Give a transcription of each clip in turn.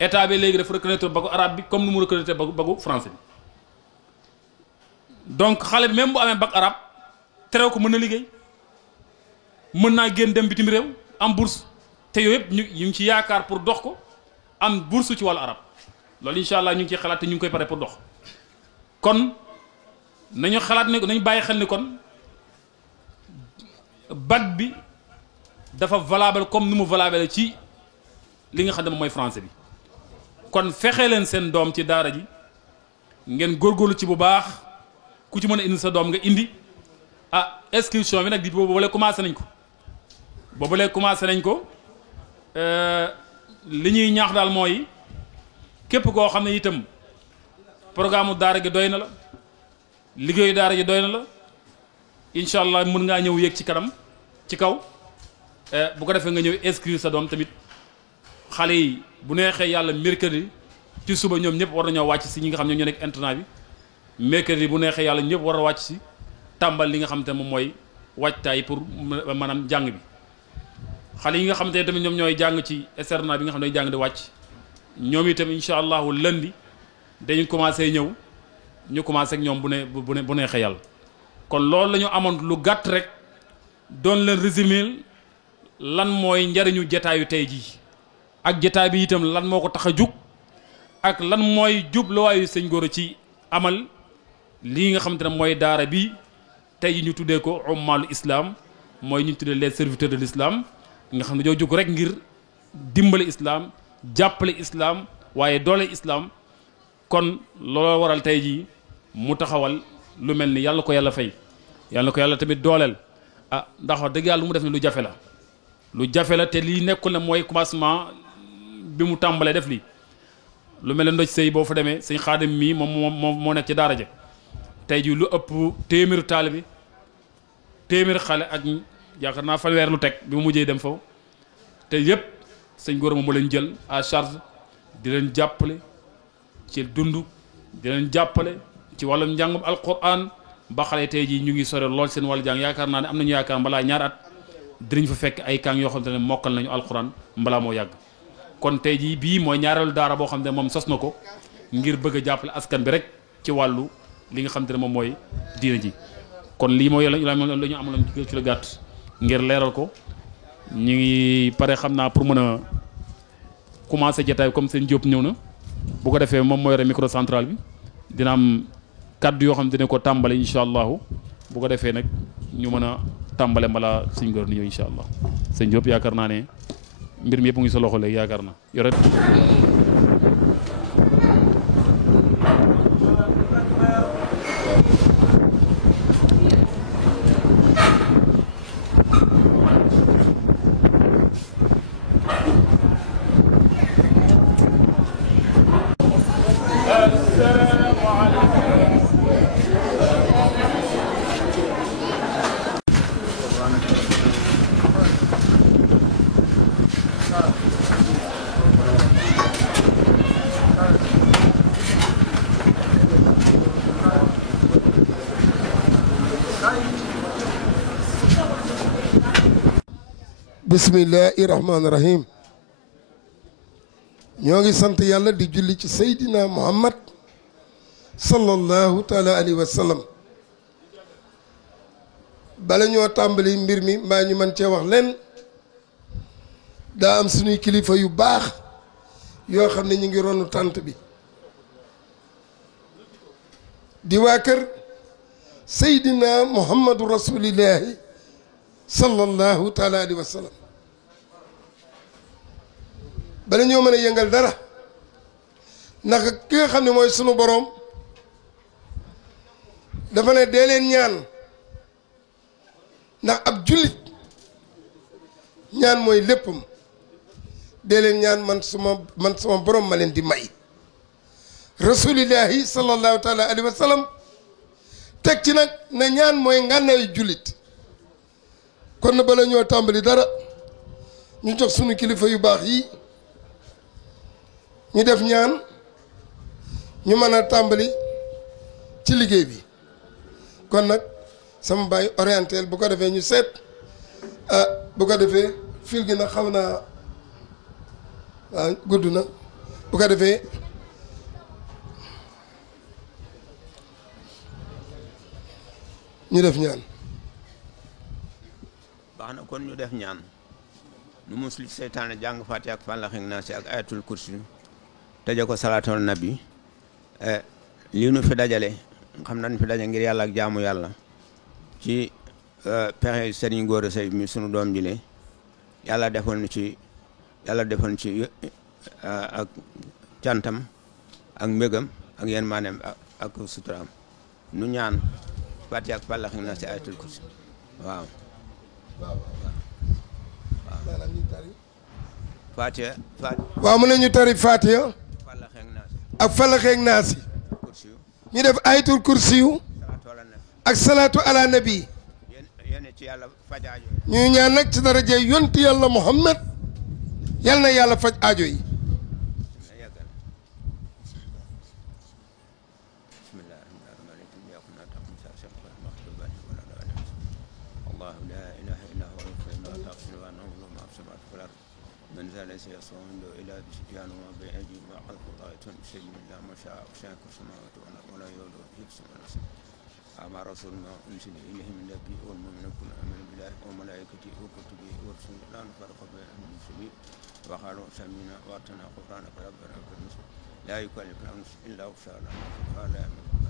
état bi léegi dafa reconnaître bagu arabe bi comme ni mu reconnaître bagu français bi donc xale bi même bu amee bac arabe terew ko mën na liggéey mën naa génn dem bitim réew am bourse te yooyu yëpp ñu ngi ci yaakaar pour dox ko am bourse ci wàllu arab loolu incha allah ñu ngi ciy xalaat te ñu ngi koy pare pour dox kon nañu xalaat ne nañu bàyyi xel ni kon bac bi dafa valable comme ni mu valable ci li nga xam ne mooy français bi kon fexe leen seen doom ci daara ji ngeen góorgóorlu ci bu baax ku ci mën a indi sa doom nga indi ah inscription bi nag di boobu boobalee commencé nañ ko boobalee commencé nañ ko li ñuy ñaax daal mooy képp koo xam ne itam programme daara gi doy na la liggéeyu daara ji doy na la incha allah mën ngaa ñëw yéeg ci kanam ci kaw bu ko defee nga ñëw inscrire sa doom tamit xale yi bu neexee yàlla mercredi ci suba ñoom ñëpp war nañoo wàcc si ñi nga xam ne ñoo nekk internat bi mercredi bu neexee yàlla ñëpp war a wàcc si tàmbal li nga xam te moom mooy wàccaay pour maanaam jàng bi xale yi nga xam te tamit ñoom ñooy jàng ci externat bi nga xam ne jàng di wàcc ñoom itam incha allahu lundi dañu commencé ñëw ñu commencé ak ñoom bu neexee yàlla kon loolu la ñu amoon lu gàtt rek doon leen résumer lan mooy njariñu jataayu tey jii ak jataay bi itam lan moo ko tax a jug ak lan mooy jubluwaayu sëñ Gora ci amal lii nga xamante ne mooy daara bi tey ji ñu tuddee ko ummalu islam mooy ñu tuddee les serviteurs de l'islam nga xam ne joo jug rek ngir dimbale islam jàppale islam waaye doole islam kon looloo waral tey jii mu taxawal lu mel ni yàlla ko yàlla fay yàlla ko yàlla tamit dooleel ah ndax wax dëgg yàlla lu mu def ne lu jafe la te lii nekkul ne mooy commencement bi mu tàmbalee def lii lu mel ne ndoj sëy boo fa demee sëñ xaadim mii moom moo nekk ci daara ja tey jii lu ëpp téeméeri taalibe téeméeri xale ak yaakaar naa fanweer lu teg bi mu mujjee dem foofu te yëpp sëñ Gora moom moo leen jël à charge di leen jàppale ci dund di leen jàppale ci wàllum njàngum alquran ba xale tey jii ñu ngi sore lool seen wàllu jàng yaakaar naa ne am nañu yaakaar balaa ñaar at dinañ fa fekk ay kàng yoo xam ne mokkal nañu alquran mbalaa moo yàgg kon tey jii bii mooy ñaareelu daara boo xam ne moom sos na ko ngir bëgg a jàppale askan bi rek ci wàllu li nga xam te ne moom mooy diina ji kon lii mooy la ñu amaloon ci la gàtt ngir leeral ko ñu ngi pare xam naa pour mën a commencer jotaay comme seen Diop ñëw na bu ko defee moom moo yore micro central bi dina am kaddu yoo xam ne dina ko tàmbale incha allahu bu ko defee nag ñu mën a tàmbale mbala sëñ Gora ni ñëw incha allah sëñ Diop yaakaar naa ne mbir mi yëpp mu ngi sa loxo léegi yaakaar naa yore bismillahi rahmaani rahim ñoo ngi sant yàlla di julli ci seydina muhammad sallallahu taala alayhi wa sallam bala ñoo tàmbali mbir mi mbaa ñu mën cee wax leen daa am suñuy kilifa yu baax yoo xam ne ñu ngi ronu tànt bi di waa kër seydina muhammadu rasulillahi sallallahu taala alayhi wa sallam bala ñoo mën a yëngal dara ndax ki nga xam ne mooy sunu boroom dafa ne dee leen ñaan ndax ab jullit ñaan mooy léppam dee leen ñaan man sama boroom ma leen di may rasulillahi sallallahu taala alayhi wa sallam teg ci nag ne ñaan mooy ngànnaayu jullit kon na bala ñoo tàmbali dara ñu jox sunu kilifa yu baax yi ñu def ñaan ñu mën a tàmbali ci liggéey bi kon nag sama baay orientel bu ko defee ñu seet bu ko defee fil gi nag xaw naa waaw gudd na bu ko defee ñu def ñaan. baax na kon ñu def ñaan nu musli seytaane jàng Faatiha ak Falaq ak Naas ak ayatul kursi tëje ko salaatul nabi lii nu fi dajale xam nañ fi daje ngir yàlla ak jaamu yàlla ci pexe Serigne Gora Seye mi sunu doom ji le yàlla defoon ci ak cantam ak mbégam ak yéen maaneem ak suturaam nu ñaan Faatiha ak Falaq ak Naas ak ayatul kursi waaw. Faatiha waaw mu ne ñu tari Faatiha ak Falaq ak Naas ñu def ayatul kursi yu ak salaatu ala nabi ñu ñaan nag ci daraja yonti yàlla Muhammad yal na yàlla faj aajo yi. أما رسول ما أنزل إليه من نبي والمؤمن كل آمن بالله وملائكته وكتبه ورسله لا نفرق بين أحد من رسله وقالوا سمعنا وأطعنا غفرانك ربنا لا يكلف نفسا إلا وسعها قال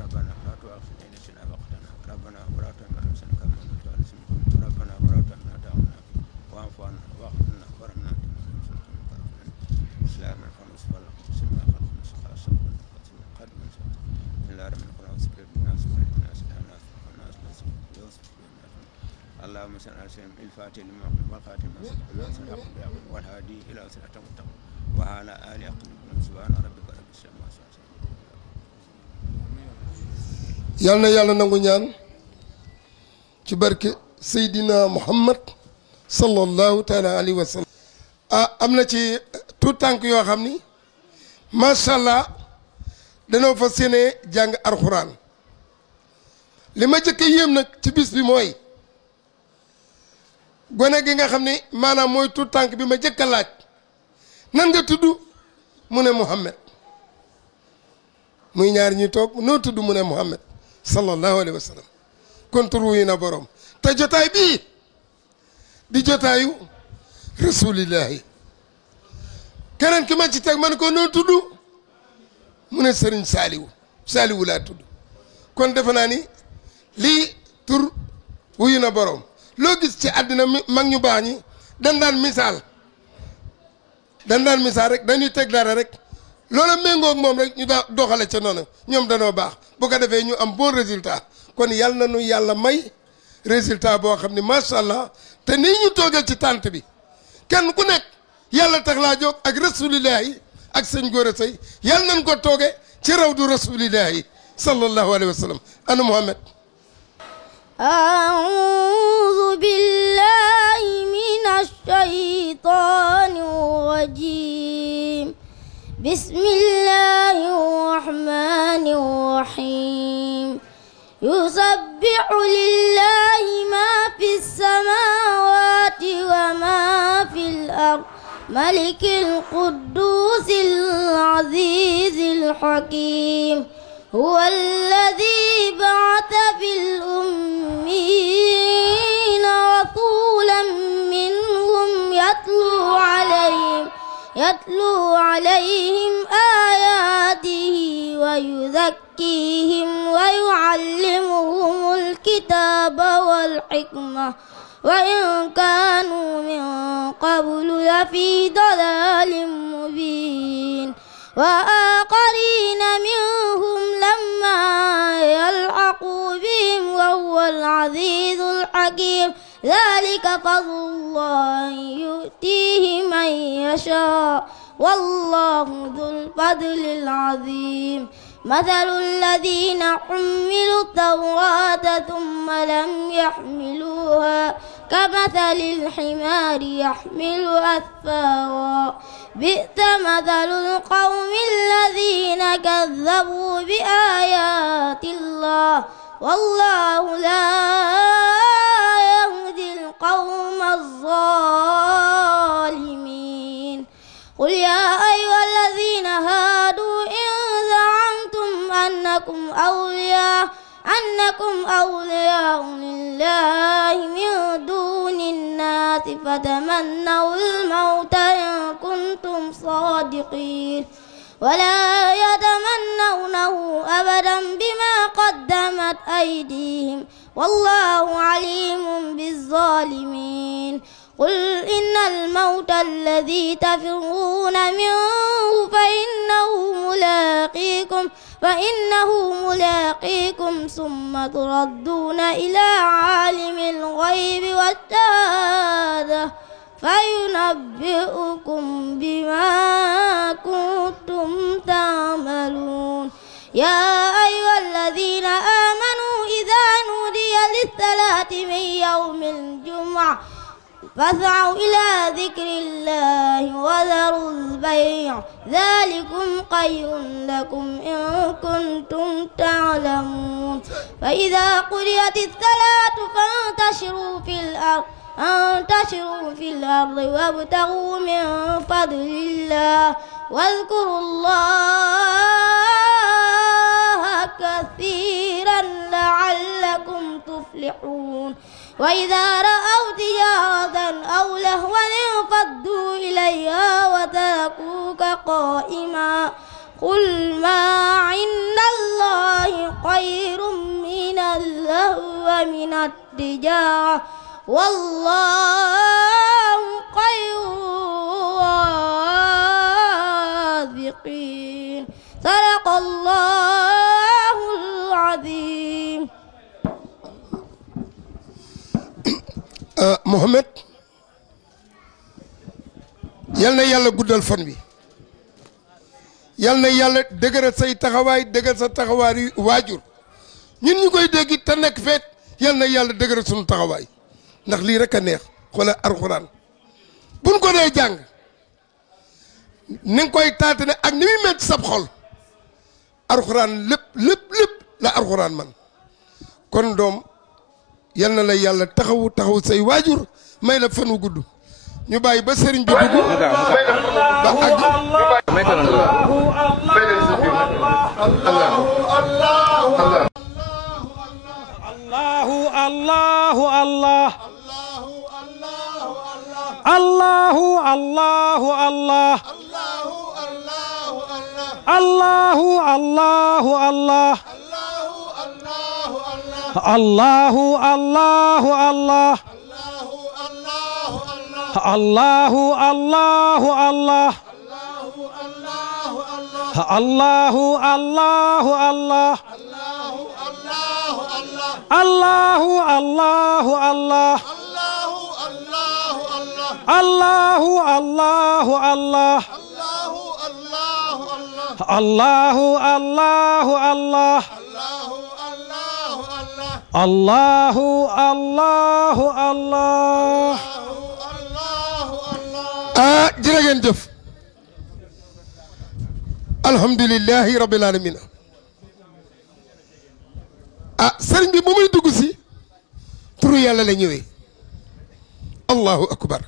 ربنا لا تؤاخذنا إن نسينا وأخطأنا ربنا ولا تحملنا سنة كما حملت على الذين ربنا ولا تحملنا دعونا واعف عنا واغفر لنا وارحمنا إسلام الخمس فلق سمع خلق نسخ قد من بسم الله الرحمن الرحيم سبحان الناس اللهم صل على سيدنا الفاتح لما والخاتم والهادي الى صراط المستقيم وعلى اله اقدم سبحان ربك رب العزه عما يصفون. yal na yàlla nangu ñaan ci barke Seydina Muhammad sallallahu taala alayhi wa sallam. am na ci tout tànk yoo xam ni macha allah danoo fa séenee jàng alxuraan li ma jëkk yéem nag ci bis bi mooy gone gi nga xam ni maanaam mooy tout tànk bi ma jëkk a laaj nan nga tudd mu ne Muhammad muy ñaari ñu toog noo tudd mu ne Muhammad sallallahu alayhi wa sallam kon tur wuyu na borom te jotaay bii di jotaayu rasulillahi keneen ki ma ci teg man ko noo tudd mu ne Serigne Saliou laa tudd kon defe naa ni lii tur wuyu na borom loo gis ci àddina mag ñu baax ñi dan daan misaal rek dañuy teg dara rek loola méngoog moom rek ñu daa doxale ca noonu ñoom danoo baax bu ko defee ñu am bon résultat kon yal na nu yàlla may résultat boo xam ne macha allah te nii ñu toogee ci tànt bi kenn ku nekk yàlla tax laa jóg ak rasulillahi ak sëñ Gora Seye yal nañ ko tooge ci rawdu rasulillahi sallallahu alayhi wa sallam ana Muhammad. أعوذ بالله من الشيطان الرجيم بسم الله الرحمن الرحيم يسبح لله ما في السماوات وما في الأرض ملك القدوس العزيز الحكيم هو الذي بعث في الأميين رسولا منهم يتلو عليهم آياته ويزكيهم ويعلمهم الكتاب والحكمة وإن كانوا من قبل لفي ضلال مبين وآخرين منهم لما يلحقوا بهم وهو العزيز الحكيم ذلك فضل الله يؤتيه من يشاء والله ذو الفضل العظيم مثل الذين حملوا التوراة ثم لم يحملوها كمثل الحمار يحمل أسفارا بئس مثل القوم الذين كذبوا بآيات الله والله لا يهدي القوم الظالمين قل يا أيها الذين أنكم أولياء لله من دون الناس فتمنوا الموت إن كنتم صادقين ولا يتمنونه أبدا بما قدمت أيديهم والله عليم بالظالمين قل إن الموت الذي تفرون منه فإنه ملاقيكم ثم تردون إلى عالم الغيب والشهادة فينبئكم بما كنتم تعملون يا أيها الذين آمنوا إذا نودي للصلاة من يوم الجمعة فاسعوا إلى ذكر الله وذروا البيع ذلكم خير لكم إن كنتم تعلمون فإذا قضيت الصلاة فانتشروا في الأرض وابتغوا من فضل الله واذكروا الله كثيرا لعلكم تفلحون وإذا رأوا تجارة أو لهوا انفضوا إليها وتركوك قائما قل ما عند الله خير من اللهو ومن التجارة والله خير الرازقين صدق الله العظيم. Mohamed yal na yàlla guddal fan wi yal na yàlla dëgëral say taxawaay dëgëral sa taxawaay waajur ñun ñu koy dégg te nekk feet yal na yàlla dëgëral sunu taxawaay ndax lii rek a neex xoolal alxuraan buñ ko dee jàng ni nga koy taatane ak ni muy mel ci sab xol alxuraan lépp la alxuraan man kon doom yal na la yàlla taxawu say waajur may la fan wu gudd ñu bàyyi ba sëriñ bi dugg ba àgg jërë ngeen jëf alhamdulillahi rabbil alamin sëriñ bi bu muy dugg si turu yàlla la ñëwee allahu akbar